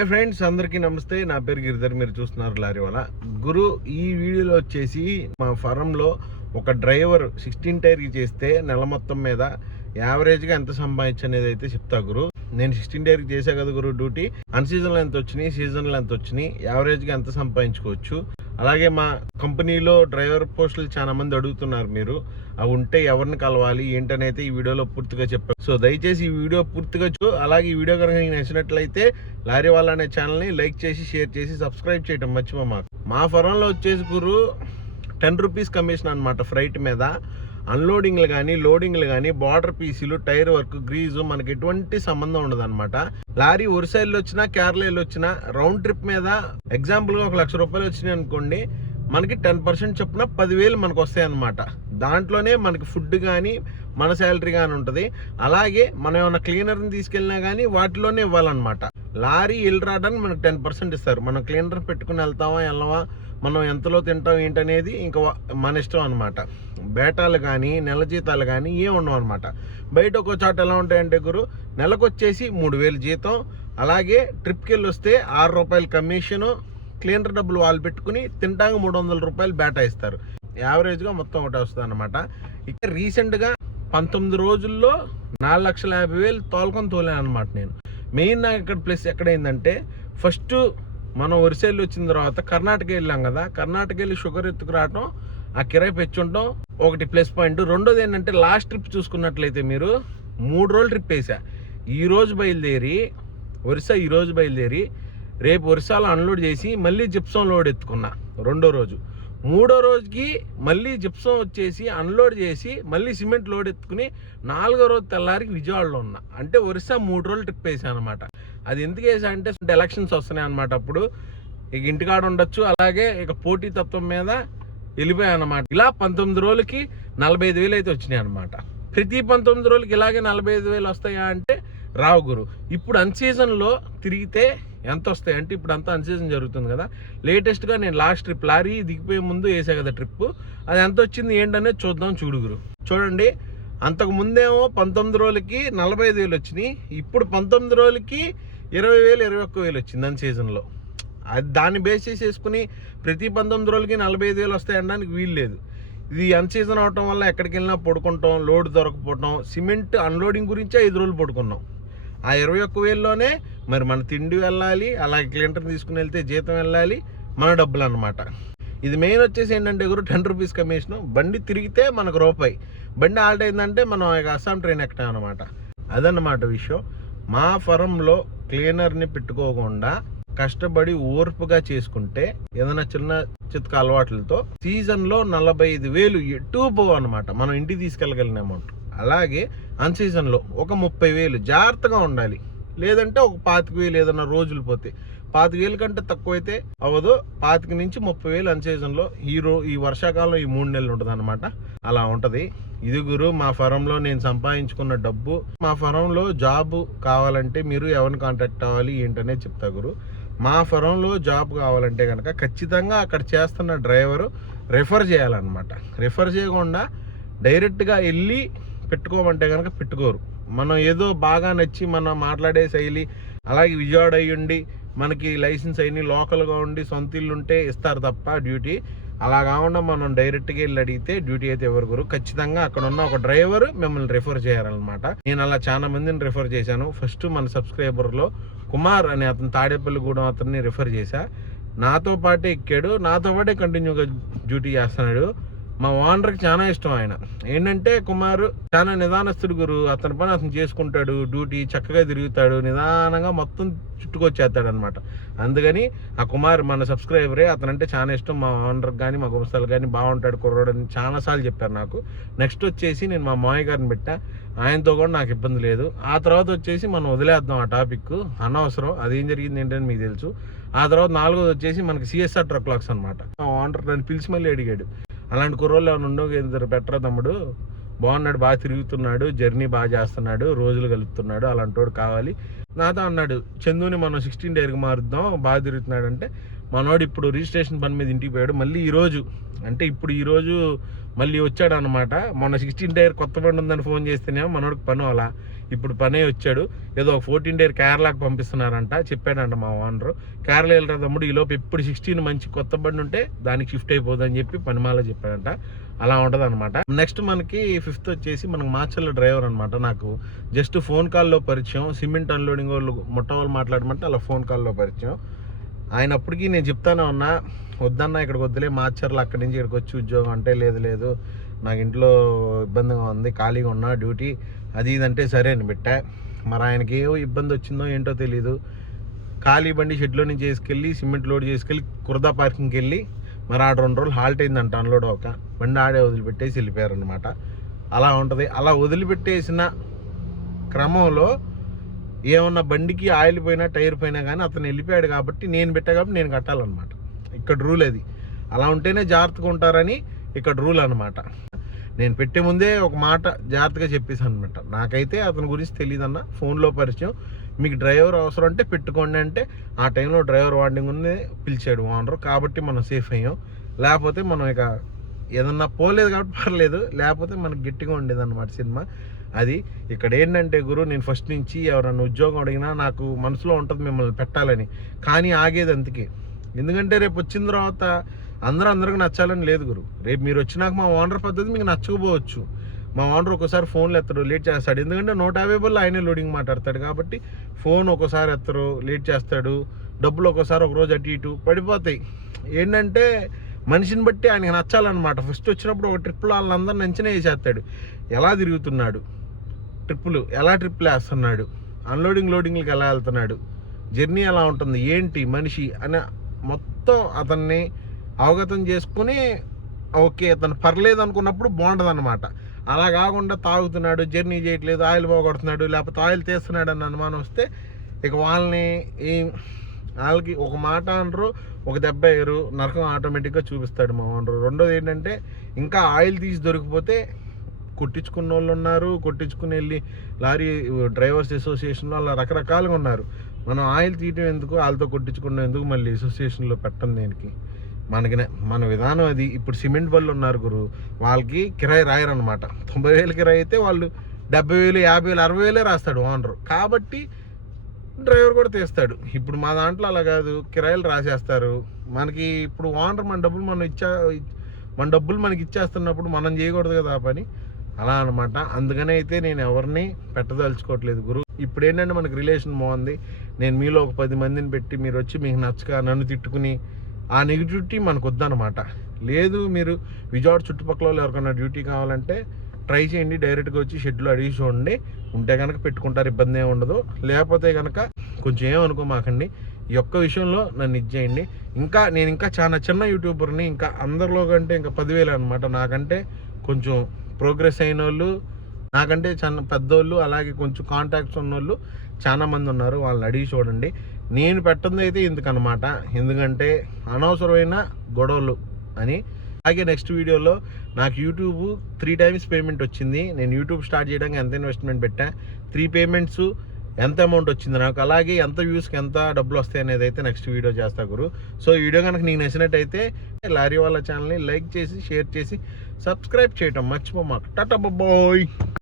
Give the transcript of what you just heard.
Hi friends, అందరికీ నమస్తే. నా పేరు గిరిధర్, మీరు చూస్తున్నారు లారీవాలా గురు. ఈ వీడియోలో వచ్చేసి మా ఫారంలో ఒక డ్రైవర్ 16 టైర్కి చేస్తే నెల మొత్తం మీద యావరేజ్గా ఎంత సంపాదించు అనేది అయితే చెప్తా గురు. నేను 16 టైర్కి చేసా కదా గురు డ్యూటీ. అన్ సీజన్లో ఎంత వచ్చినాయి, సీజన్లో ఎంత వచ్చినాయి, యావరేజ్గా ఎంత సంపాదించుకోవచ్చు. అలాగే మా కంపెనీలో డ్రైవర్ పోస్టులు చాలా మంది అడుగుతున్నారు, మీరు అవి ఉంటే ఎవరిని కలవాలి ఏంటనైతే ఈ వీడియోలో పూర్తిగా చెప్పారు. సో దయచేసి ఈ వీడియో పూర్తిగా అలాగే ఈ వీడియో కనుక మీకు నచ్చినట్లయితే లారీవాలా అనే ఛానల్ని లైక్ చేసి, షేర్ చేసి, సబ్స్క్రైబ్ చేయడం మర్చిపో. మా ఫరంలో వచ్చేసి గురు 10 రూపీస్ కమిషన్ అనమాట. ఫ్రైట్ మీద అన్లోడింగ్లు కానీ, లోడింగ్లు కానీ, బార్డర్ పీసీలు, టైర్ వర్క్, గ్రీజు మనకి ఎటువంటి సంబంధం ఉండదు అనమాట. లారీ ఒరిస్సాలో వచ్చినా, కేరళలో వచ్చినా రౌండ్ ట్రిప్ మీద ఎగ్జాంపుల్గా 1 లక్ష రూపాయలు వచ్చినాయి అనుకోండి, మనకి 10% చొప్పున 10,000 మనకు వస్తాయి అన్నమాట. దాంట్లోనే మనకి ఫుడ్ కానీ, మన శాలరీ కానీ ఉంటుంది. అలాగే మనం ఏమైనా క్లీనర్ని తీసుకెళ్ళినా కానీ వాటిలోనే ఇవ్వాలన్నమాట. లారీ వెళ్ళి రావడానికి మనకు 10% ఇస్తారు. మనం క్లీనర్ పెట్టుకుని వెళ్తామా వెళ్ళవా, మనం ఎంతలో తింటాం ఏంటనేది ఇంకా మన ఇష్టం అనమాట. బేటాలు కానీ, నెల జీతాలు కానీ ఏం ఉండవు అనమాట. బయట ఒక చోట ఎలా ఉంటాయంటే గురు, నెలకు వచ్చేసి 3,000 జీతం, అలాగే ట్రిప్కి వెళ్ళి వస్తే 6 రూపాయలు కమిషను, క్లీనర్ డబ్బులు వాళ్ళు పెట్టుకుని తింటాక 300 రూపాయలు బేటా ఇస్తారు. యావరేజ్గా మొత్తం ఒకటి వస్తుంది అనమాట. ఇక రీసెంట్గా 19 రోజుల్లో 4,50,000 తోలాను అనమాట నేను. మెయిన్ నాకు ఇక్కడ ప్లస్ ఎక్కడైందంటే, ఫస్ట్ మనం ఒరిస్సాలో వచ్చిన తర్వాత కర్ణాటక వెళ్ళాం కదా, కర్ణాటక వెళ్ళి షుగర్ ఎత్తుకురావటం, ఆ కిరాయి పెంచుంటాం ఒకటి ప్లస్ పాయింట్. రెండోది ఏంటంటే, లాస్ట్ ట్రిప్ చూసుకున్నట్లయితే మీరు 3 రోజులు ట్రిప్ వేసా. ఈరోజు బయలుదేరి ఒరిస్సా, ఈరోజు బయలుదేరి రేపు ఒరిస్సాలో అన్లోడ్ చేసి మళ్ళీ జిప్సం లోడ్ ఎత్తుకున్నా రెండో రోజు. మూడో రోజుకి మళ్ళీ జిప్సం వచ్చేసి అన్లోడ్ చేసి మళ్ళీ సిమెంట్ లోడ్ ఎత్తుకుని 4వ రోజు తెల్లారికి విజయవాడలో ఉన్నా. అంటే ఒరిస్సా 3 రోజులు ట్రిప్ వేసాను అనమాట. అది ఎందుకు వేసా అంటే ఎలక్షన్స్ వస్తున్నాయి అనమాట. అప్పుడు ఇక ఇంటికాడ ఉండొచ్చు, అలాగే ఇక పోటీతత్వం మీద వెళ్ళిపోయాయి అనమాట. ఇలా 19 రోజులకి 45,000 అయితే వచ్చినాయి అనమాట. ప్రతి 19 రోజులకి ఇలాగే 45,000 వస్తాయా అంటే రావు గురు. ఇప్పుడు అన్సీజన్లో తిరిగితే ఎంత వస్తాయి అంటే, ఇప్పుడు అంతా అన్సీజన్ జరుగుతుంది కదా, లేటెస్ట్గా నేను లాస్ట్ ట్రిప్ లారీ దిగిపోయే ముందు వేసా కదా ట్రిప్, అది ఎంత వచ్చింది ఏంటనేది చూద్దాం. చూడుగురు చూడండి, అంతకు ముందేమో 19 రోజులకి 45,000 వచ్చినాయి, ఇప్పుడు 19 రోజులకి 20,000, 21,000 వచ్చింది అన్సీజన్లో. అది దాన్ని బేస్ చేసేసుకుని ప్రతి 19 రోజులకి 45,000 వస్తాయి అనడానికి వీలు లేదు. ఇది అన్సీజన్ అవటం వల్ల ఎక్కడికి వెళ్ళినా పడుకుంటాం, లోడ్ దొరకపోవటం, సిమెంట్ అన్లోడింగ్ గురించే 5 రోజులు పడుకున్నాం. ఆ 21,000లోనే మరి మన తిండి వెళ్ళాలి, అలాగే క్లీనర్ తీసుకుని వెళ్తే జీతం వెళ్ళాలి, మన డబ్బులు అనమాట. ఇది మెయిన్ వచ్చేసి ఏంటంటే గురు 10 రూపీస్ కమిషను. బండి తిరిగితే మనకు రూపాయి, బండి ఆల్ట్ అయిందంటే మనం అస్సాం ట్రైన్ ఎక్కుతాం అనమాట. అదన్నమాట విషయం. మా ఫరంలో క్లీనర్ని పెట్టుకోకుండా కష్టపడి ఓర్పుగా చేసుకుంటే ఏదైనా చిన్న చిత్క అలవాట్లతో సీజన్లో 45,000 ఎటు పోవు అనమాట, మనం ఇంటికి తీసుకెళ్ళగలిగిన అమౌంట్. అలాగే అన్సీజన్లో ఒక 30,000 జాగ్రత్తగా ఉండాలి. లేదంటే ఒక 25,000 ఏదైనా రోజులు పోతే, 25,000 కంటే తక్కువ అయితే అవ్వదు. 25,000 నుంచి 30,000 అన్సీజన్లో ఈ వర్షాకాలం ఈ 3 నెలలు ఉంటుంది అనమాట. అలా ఉంటుంది. ఇది గురు మా ఫరంలో నేను సంపాదించుకున్న డబ్బు. మా ఫరంలో జాబ్ కావాలంటే మీరు ఎవరిని కాంటాక్ట్ అవ్వాలి ఏంటనేది చెప్తా గురు. మా ఫరంలో జాబ్ కావాలంటే కనుక ఖచ్చితంగా అక్కడ చేస్తున్న డ్రైవరు రెఫర్ చేయాలన్నమాట. రెఫర్ చేయకుండా డైరెక్ట్గా వెళ్ళి పెట్టుకోమంటే కనుక పెట్టుకోరు. మనం ఏదో బాగా నచ్చి మనం మాట్లాడే శైలి, అలాగే విజయవాడ అయ్యుండి మనకి లైసెన్స్ అయిన లోకల్గా ఉండి సొంత ఇల్లు ఉంటే ఇస్తారు తప్ప డ్యూటీ. అలా కాకుండా మనం డైరెక్ట్గా వెళ్ళి అడిగితే డ్యూటీ అయితే ఎవరు ఖచ్చితంగా అక్కడ ఉన్న ఒక డ్రైవర్ మిమ్మల్ని రెఫర్ చేయాలన్నమాట. నేను అలా చాలా మందిని రెఫర్ చేశాను. ఫస్ట్ మన సబ్స్క్రైబర్లో కుమార్ అనే అతను తాడేపల్లిగూడెం అతన్ని రెఫర్ చేశా. నాతో పాటే ఎక్కాడు, నాతో పాటే కంటిన్యూగా డ్యూటీ చేస్తున్నాడు. మా ఓనర్కి చాలా ఇష్టం ఆయన. ఏంటంటే కుమారు చాలా నిదానస్తుడు గురు. అతని పని అతను చేసుకుంటాడు, డ్యూటీ చక్కగా తిరుగుతాడు, నిదానంగా మొత్తం చుట్టుకొచ్చేస్తాడు అనమాట. అందుకని ఆ కుమార్ మన సబ్స్క్రైబరే, అతనంటే చాలా ఇష్టం. మా ఓనర్కి కానీ, మా గుమస్తాలు కానీ బాగుంటాడు కుర్రోడు అని చాలాసార్లు చెప్పారు నాకు. నెక్స్ట్ వచ్చేసి నేను మా మామయ్య గారిని పెట్టా, ఆయనతో కూడా నాకు ఇబ్బంది లేదు. ఆ తర్వాత వచ్చేసి మనం వదిలేద్దాం ఆ టాపిక్, అనవసరం. అదేం జరిగింది ఏంటని మీకు తెలుసు. ఆ తర్వాత 4వది వచ్చేసి మనకి CSR ట్రక్ లాక్స్ అనమాట. మా ఓనర్ నన్ను పిలిచి మళ్ళీ అడిగాడు, అలాంటి కుర్రోళ్ళు ఏమైనా ఉండవు, ఇద్దరు పెట్టరా తమ్ముడు, బాగున్నాడు, బాగా తిరుగుతున్నాడు, జర్నీ బాగా చేస్తున్నాడు, రోజులు కలుపుతున్నాడు, అలాంటి వాడు కావాలి. నాతో అన్నాడు, చందుని మనం 16 టైర్కి మారుద్దాం, బాగా తిరుగుతున్నాడు అంటే. మనోడు ఇప్పుడు రిజిస్ట్రేషన్ పని మీద ఇంటికి పోయాడు. మళ్ళీ ఈరోజు అంటే ఈరోజు మళ్ళీ వచ్చాడు అనమాట. మొన్న 16 టైర్ కొత్త బండి ఉందని ఫోన్ చేస్తేనేమో మనోడికి పని అలా. ఇప్పుడు పనే వచ్చాడు. ఏదో 14 డేర్ కేరళకు పంపిస్తున్నారంట, చెప్పాడంట మా ఓనరు. కేరళ వెళ్ళరా తమ్ముడు, ఈలోపు ఎప్పుడు 16 మంచి కొత్త బండి ఉంటే దానికి షిఫ్ట్ అయిపోదని చెప్పి పనిమాల చెప్పాడంట. అలా ఉంటుంది అనమాట. నెక్స్ట్ మనకి 5th వచ్చేసి మనకు మాచర్ల డ్రైవర్ అనమాట. నాకు జస్ట్ ఫోన్ కాల్లో పరిచయం. సిమెంట్ అన్లోడింగ్ వాళ్ళు మొట్ట వాళ్ళు మాట్లాడమంటే అలా ఫోన్ కాల్లో పరిచయం. ఆయన అప్పటికి నేను చెప్తానే ఉన్నా, వద్దన్నా ఇక్కడికి వద్దులే, మాచర్లు అక్కడి నుంచి ఇక్కడికి వచ్చి ఉద్యోగం అంటే లేదు నాకు ఇంట్లో ఇబ్బందిగా ఉంది, ఖాళీగా ఉన్నా, డ్యూటీ అది ఇదంటే సరే అని పెట్టా. మరి ఆయనకి ఏ ఇబ్బంది వచ్చిందో ఏంటో తెలీదు. ఖాళీ బండి షెడ్లో నుంచి చేసుకెళ్ళి సిమెంట్ లోడ్ చేసుకెళ్ళి కుర్దా పార్కింగ్కి వెళ్ళి మరి ఆడ 2 రోజులు హాల్ట్ అయిందంట, అన్లోడ్ అవ్వక. బండి ఆడే వదిలిపెట్టేసి వెళ్ళిపోయారనమాట. అలా ఉంటుంది. అలా వదిలిపెట్టేసిన క్రమంలో ఏమన్నా బండికి ఆయిల్ పోయినా టైర్ పోయినా కానీ అతను వెళ్ళిపోయాడు కాబట్టి నేను పెట్టా కాబట్టి నేను కట్టాలన్నమాట. ఇక్కడ రూల్ అది. అలా ఉంటేనే జాగ్రత్తగా ఉంటారని ఇక్కడ రూల్ అనమాట. నేను పెట్టే ముందే ఒక మాట జాగ్రత్తగా చెప్పేసాను అనమాట. నాకైతే అతని గురించి తెలియదన్న, ఫోన్లో పరిచయం. మీకు డ్రైవర్ అవసరం అంటే పెట్టుకోండి అంటే ఆ టైంలో డ్రైవర్ వార్నింగ్ ఉంది, పిలిచాడు ఓనరు. కాబట్టి మనం సేఫ్ అయ్యాం. లేకపోతే మనం ఇక ఏదన్నా పోలేదు కాబట్టి పర్లేదు, లేకపోతే మనకు గట్టిగా ఉండేది అనమాట సినిమా. అది ఇక్కడ ఏంటంటే గురు, నేను ఫస్ట్ నుంచి ఎవరన్నా ఉద్యోగం అడిగినా నాకు మనసులో ఉంటుంది మిమ్మల్ని పెట్టాలని, కానీ ఆగేది అందుకే. ఎందుకంటే రేపు వచ్చిన తర్వాత అందరికి నచ్చాలని లేదు గురు. రేపు మీరు వచ్చినాక మా ఓనర్ పద్ధతి మీకు నచ్చకపోవచ్చు. మా ఓనర్ ఒకసారి ఫోన్లు ఎత్తడు, లేట్ చేస్తాడు. ఎందుకంటే 150 ఆయనే లోడింగ్ మాట్లాడతాడు కాబట్టి ఫోన్ ఒకసారి ఎత్తరు, లేట్ చేస్తాడు. డబ్బులు ఒకసారి ఒక రోజు అటు ఇటు పడిపోతాయి. ఏంటంటే మనిషిని బట్టి ఆయనకి నచ్చాలన్నమాట. ఫస్ట్ వచ్చినప్పుడు ఒక ట్రిప్లో వాళ్ళందరిని అంచనా వేసేస్తాడు, ఎలా తిరుగుతున్నాడు, ఎలా ట్రిప్పులు వేస్తున్నాడు, అన్లోడింగ్ లోడింగ్లకి ఎలా వెళ్తున్నాడు, జర్నీ ఎలా ఉంటుంది, ఏంటి మనిషి అని మొత్తం అతన్ని అవగతం చేసుకుని ఓకే అతను పర్లేదు అనుకున్నప్పుడు బాగుంటుంది అనమాట. అలా కాకుండా తాగుతున్నాడు, జర్నీ చేయట్లేదు, ఆయిల్ పోగొడుతున్నాడు, లేకపోతే ఆయిల్ తీస్తున్నాడు అన్న అనుమానం వస్తే ఇక వాళ్ళకి ఒక మాట అనరు, ఒక దెబ్బ వేయరు, నరకం ఆటోమేటిక్గా చూపిస్తాడు మా ఓనరు. రెండోది ఏంటంటే ఇంకా ఆయిల్ తీసి దొరికిపోతే కొట్టించుకున్న వాళ్ళు ఉన్నారు, కొట్టించుకుని వెళ్ళి లారీ డ్రైవర్స్ అసోసియేషన్లో అలా రకరకాలుగా ఉన్నారు. మనం ఆయిల్ తీయటం ఎందుకు, వాళ్ళతో కొట్టించుకున్నాం ఎందుకు, మళ్ళీ అసోసియేషన్లో పెట్టం దేనికి, మన విధానం అది. ఇప్పుడు సిమెంట్ బళ్ళు ఉన్నారు గురు, వాళ్ళకి కిరాయి రాయరనమాట. 90,000 కిరాయి అయితే వాళ్ళు 70,000, 50,000, 60,000 రాస్తాడు ఓనరు. కాబట్టి డ్రైవర్ కూడా తీస్తాడు. ఇప్పుడు మా దాంట్లో అలా కాదు, కిరాయిలు రాసేస్తారు మనకి. ఇప్పుడు ఓనర్ మన డబ్బులు మనకి ఇచ్చేస్తున్నప్పుడు మనం చేయకూడదు కదా ఆ పని. అలా అనమాట. అందుకనే అయితే నేను ఎవరిని పెట్టదలుచుకోవట్లేదు గురు. ఇప్పుడు ఏంటంటే మనకి రిలేషన్ బాగుంది. నేను మీలో ఒక 10 మందిని పెట్టి మీరు వచ్చి మీకు నచ్చక నన్ను తిట్టుకుని ఆ నెగిటివిటీ మనకు వద్దనమాట. లేదు మీరు విజయవాడ చుట్టుపక్కల ఎవరికైనా డ్యూటీ కావాలంటే ట్రై చేయండి, డైరెక్ట్గా వచ్చి షెడ్యూల్ అడిగి చూడండి. ఉంటే కనుక పెట్టుకుంటారు, ఇబ్బంది ఏమి ఉండదు. లేకపోతే కనుక కొంచెం ఏమనుకోమాకండి. ఈ ఒక్క విషయంలో నన్ను ఇచ్చేయండి. నేను ఇంకా చాలా చిన్న యూట్యూబర్ని, ఇంకా అందరిలో కంటే ఇంకా 10,000 అనమాట. నాకంటే కొంచెం ప్రోగ్రెస్ అయిన వాళ్ళు, నాకంటే చాలా పెద్దోళ్ళు, అలాగే కొంచెం కాంటాక్ట్స్ ఉన్నోళ్ళు చాలా మంది ఉన్నారు. వాళ్ళని అడిగి చూడండి. నేను పెట్టింది అయితే ఎందుకనమాట, ఎందుకంటే అనవసరమైన గొడవలు అని. అలాగే నెక్స్ట్ వీడియోలో నాకు యూట్యూబ్ 3 times పేమెంట్ వచ్చింది. నేను యూట్యూబ్ స్టార్ట్ చేయడానికి ఎంత ఇన్వెస్ట్మెంట్ పెట్టా, 3 payments ఎంత అమౌంట్ వచ్చింది నాకు, అలాగే ఎంత వ్యూస్కి ఎంత డబ్బులు వస్తాయి అనేది అయితే నెక్స్ట్ వీడియో చేస్తా గురు. సో ఈ వీడియో కనుక నీకు నచ్చినట్టయితే లారీ వాళ్ళ ఛానల్ని లైక్ చేసి, షేర్ చేసి, సబ్స్క్రైబ్ చేయటం మర్చిపోమాకు. టాటా బాయ్.